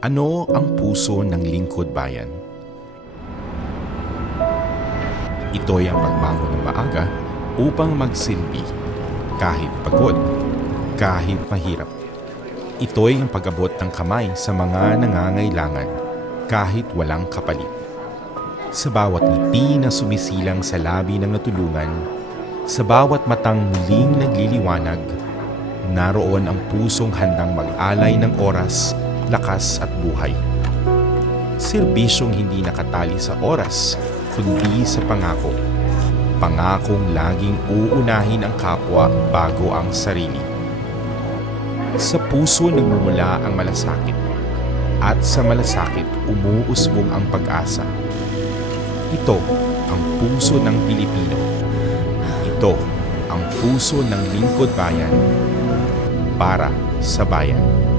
Ano ang puso ng lingkod bayan? Ito'y ang pagbangon ng maaga upang magsilbi kahit pagod, kahit mahirap. Ito'y ang pagabot ng kamay sa mga nangangailangan kahit walang kapalit. Sa bawat ngiti na sumisilang sa labi ng natulungan, sa bawat matang muling nagliliwanag, naroon ang pusong handang mag-alay ng oras, lakas at buhay. Serbisyong hindi nakatali sa oras, kundi sa pangako. Pangakong laging uunahin ang kapwa bago ang sarili. Sa puso nagmumula ang malasakit, at sa malasakit umuusbong ang pag-asa. Ito ang puso ng Pilipino. Ito ang puso ng lingkod bayan para sa bayan.